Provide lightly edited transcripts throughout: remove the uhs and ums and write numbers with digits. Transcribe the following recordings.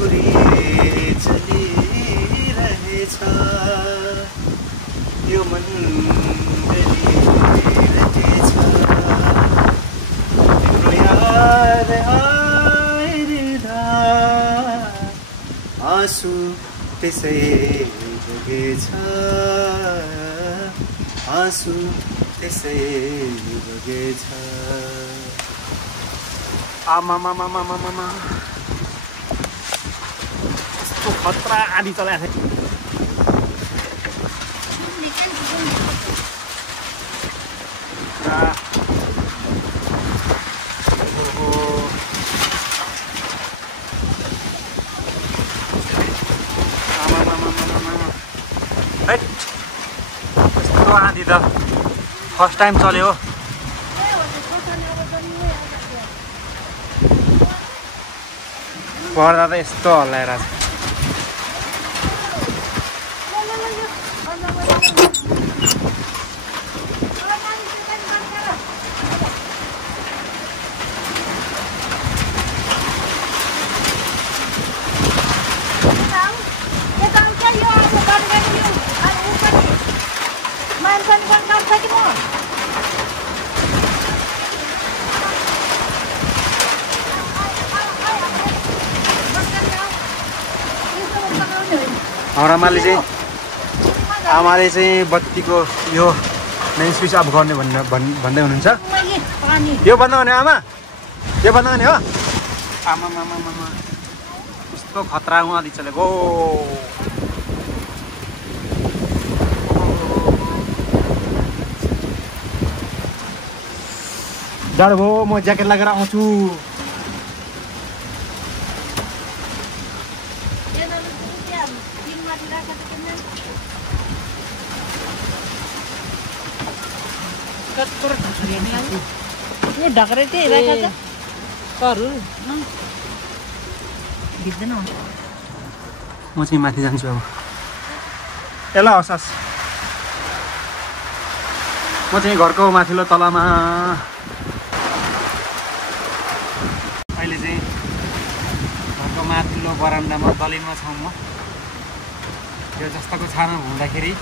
छुरी चलिरहेछ यो मन गलिरहेछ तिम्रो याद आइरहँदा आँसु त्यसै बगेछ आँसु त्यसै बगेछ आमामामामामामा कस्तो खतरा आधी चलाएको थियो कस्तो आधी त फर्स्ट टाइम चल्यो पर्दा त यस्तो हल्लाएर छ आमाले चाहिँ बत्तीको यो मेन स्विच अफ गर्ने भन्दै हुनुहुन्छ यो बन्द गर्ने आमा यो बन्द गर्ने हो आमामामामा कस्तो खतरा आधी चलेको जाडो भयो म ज्याकेट लगाएर आउँछु यो ढकरे चाहिँ राखेको छ परु भिज्दैन म चाहिँ माथि जान्छु अब ल हसास म चाहिँ घरको माथिल्लो तलामा अहिले चाहिँ घरको माथिल्लो बरान्डामा दलिनमा छौँ म यो जस्ताको छानो हुँदाखेरि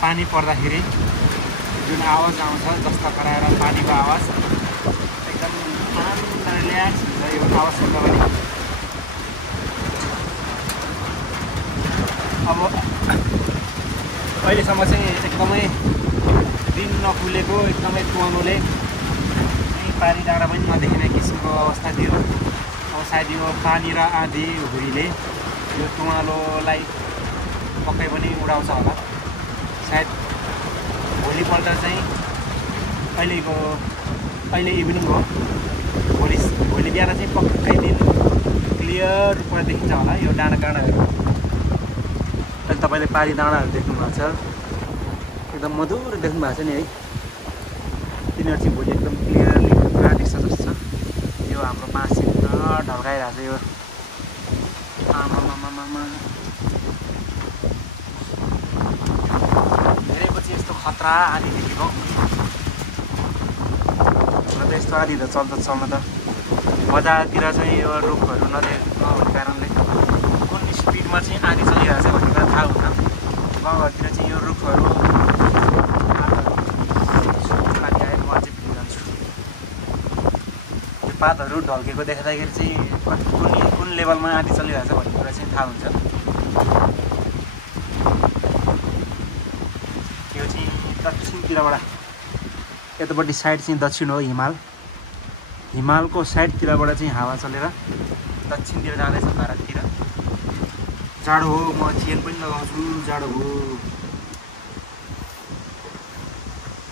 पानी पर्दाखेरि जुन आवाज आउँछ जस्ता कराएर पानीको आवाज एकदम आनन्द रिल्याक्स हुन्छ यो आवाज सुन्दा पनि अब अहिलेसम्म चाहिँ एकदमै दिन नखुलेको एकदमै तुवानोले पानी डाँडा पनि नदेखिने किसिमको अवस्था थियो अब सायद यो पानी र आँधी हुरीले यो तुवालोलाई पक्कै पनि उडाउँछ होला सायद भोलिपल्ट चाहिँ अहिले इभिनिङ हो भोलि बिहान चाहिँ पक्कै दिन क्लियर रूपमा देखिन्छ होला यो डाँडाकाँडाहरू अहिले तपाईँले पारी डाँडाहरू देख्नु भएको छ एकदम मधुर देख्नु भएको छ नि है तिनीहरू चाहिँ भोलि एकदम क्लियरली पुरा देख्छ जस्तो छ यो हाम्रो बाँसी ढल्काइरहेको छ यो आमामामामा धेरै पछि यस्तो खतरा आधी देखेको त यस्तो आधी त चल्न त बजारतिर चाहिँ यो रुखहरू नहुने कारणले कुन स्पिडमा चाहिँ आधी चलिरहेको छ भन्ने कुरा थाहा हुन्न गाउँघरतिर चाहिँ यो रुखहरू पानी आएर म अझै फेरि जान्छु यो पातहरू ढल्केको देख्दाखेरि चाहिँ कुन लेभलमा आधी चलिरहेको छ भन्ने कुरा चाहिँ थाहा हुन्छ यो चाहिँ दक्षिणतिरबाट यतापट्टि साइड चाहिँ दक्षिण हो हिमालको साइडतिरबाट चाहिँ हावा चलेर दक्षिणतिर जाँदैछ भारततिर जाडो हो म चेन पनि लगाउँछु जाडो हो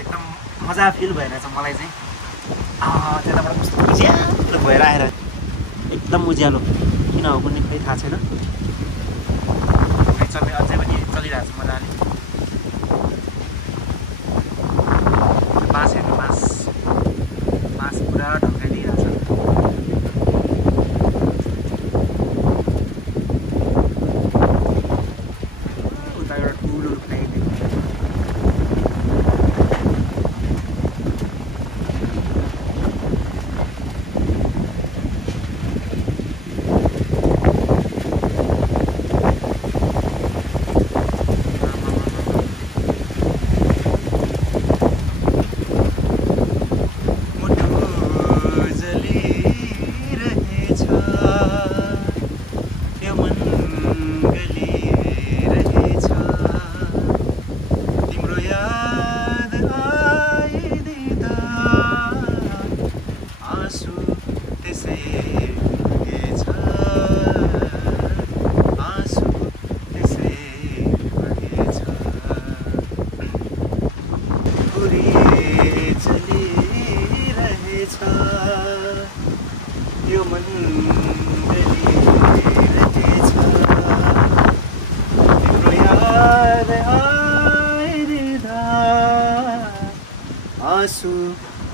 एकदम मजा फिल भइरहेछ मलाई चाहिँ त्यताबाट कस्तो उज्यालो भएर आएर एकदम उज्यालो किन हो कुनै खै थाहा छैन चल्ने अझै पनि चलिरहेको छ मजाले बाँसहरू बाँस पुरा ढल्काइदिइरहेछ उता एउटा ठुलो रुख देखेको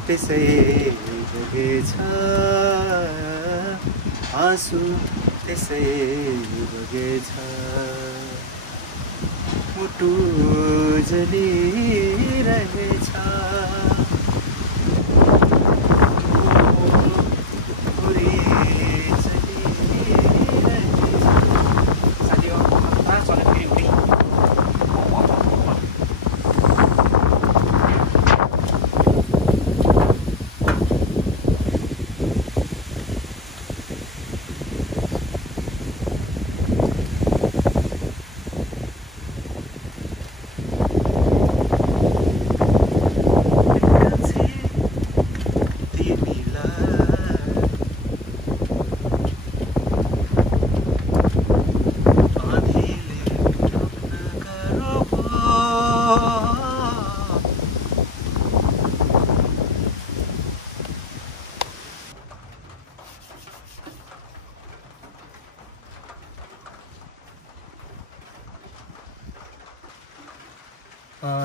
त्यसै बगेछ आँसु त्यसै बगेछ मुटु जलिरहेछ हुरी जलिरहेछ साथी हो कहाँ चल्यो फेरि हुरी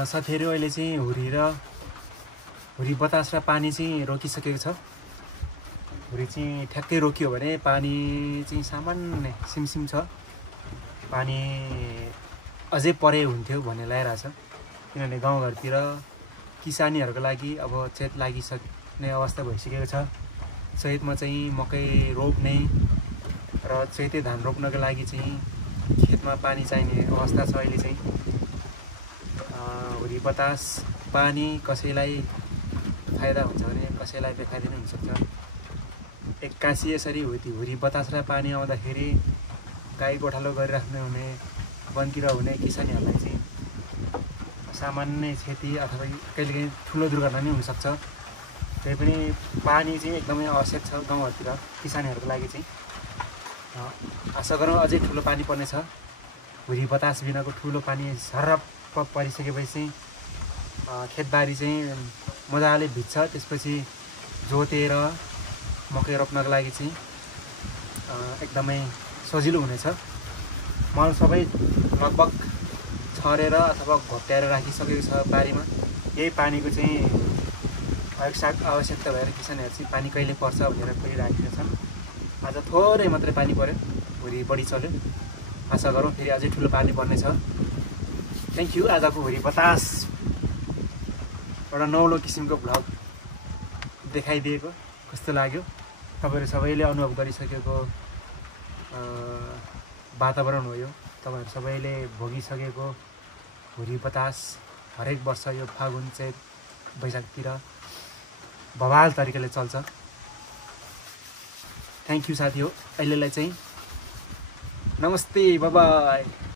साथीहरू अहिले चाहिँ हुरी बतास र पानी चाहिँ रोकिसकेको छ हुरी चाहिँ ठ्याक्कै रोकियो भने पानी चाहिँ सामान्य सिमसिम छ पानी अझै परे हुन्थ्यो भन्ने लागिरहेछ किनभने गाउँघरतिर किसानीहरूको लागि अब चैत लागिसक्ने अवस्था भइसकेको छ चैतमा चाहिँ मकै रोप्ने र चैते धान रोप्नको लागि चाहिँ खेतमा पानी चाहिने अवस्था छ अहिले चाहिँ हुरी बतास पानी कसैलाई फाइदा हुन्छ भने कसैलाई बेफाइदा पनि हुनसक्छ एक्कासी यसरी हुरी बतास र पानी आउँदाखेरि गाई गोठालो गरिराख्ने हुने वनतिर हुने किसानीहरूलाई चाहिँ सामान्य क्षति अथवा कहिलेकाहीँ ठुलो दुर्घटना पनि हुनसक्छ त्यही पनि पानी चाहिँ एकदमै आवश्यक छ गाउँहरूतिर किसानीहरूको लागि चाहिँ आशा गरौँ अझै ठुलो पानी पर्नेछ हुरी बतास बिनाको ठुलो पानी झर्रप परिसकेपछि खेतबारी चाहिँ मजाले भिज्छ त्यसपछि जोतेर मकै रोप्नको लागि चाहिँ एकदमै सजिलो हुनेछ मल सबै लगभग छरेर अथवा घोप्ट्याएर राखिसकेको छ बारीमा यही पानीको चाहिँ आवश्यकता भएर किसानहरू चाहिँ पानी कहिले पर्छ भनेर खोजिराखेका छन् आज थोरै मात्रै पानी पर्यो हुरी बढी चल्यो आशा गरौँ फेरि अझै ठुलो पानी पर्नेछ थ्याङ्क यू आजको हुरी बतास एउटा नौलो किसिमको भ्लग देखाइदिएको कस्तो लाग्यो तपाईँहरू सबैले अनुभव गरिसकेको वातावरण हो यो तपाईँहरू सबैले भोगिसकेको हुरी बतास हरेक वर्ष यो फागुन चैत वैशाखतिर बवाल तरिकाले चल्छ थ्याङ्क यू साथी हो अहिलेलाई चाहिँ नमस्ते बाइ बाइ